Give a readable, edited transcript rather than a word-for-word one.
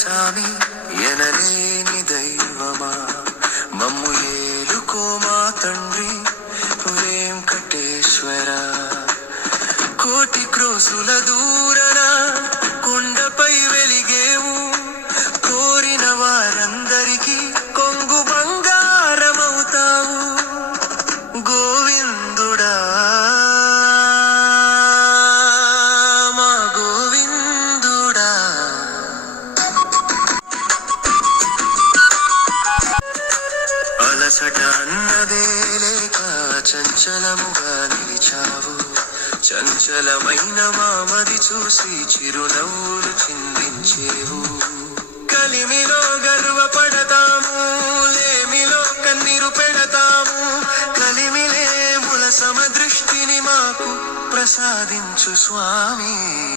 సామి ఎనలేని దైవమా మమ్ము ఏలుకో మా తండ్రి వెంకటేశ్వర కోటి క్రోసుల దూరన కొండపై వెలిగేవు కోరిన వారందరికీ కొంగు బంగారమవుతావు గోవిందుడా మా గోవిందుడా అలసట అన్నదే లేక చంచలముగా నిలిచావు చంచలమైన మామది చూసి చిరునవ్వులు చిందించేవు కలిమిలో గర్వపడతాము లేమిలో కన్నీరు పెడతాము కలిమిలేముల సమదృష్టిని మాకు ప్రసాదించు స్వామి.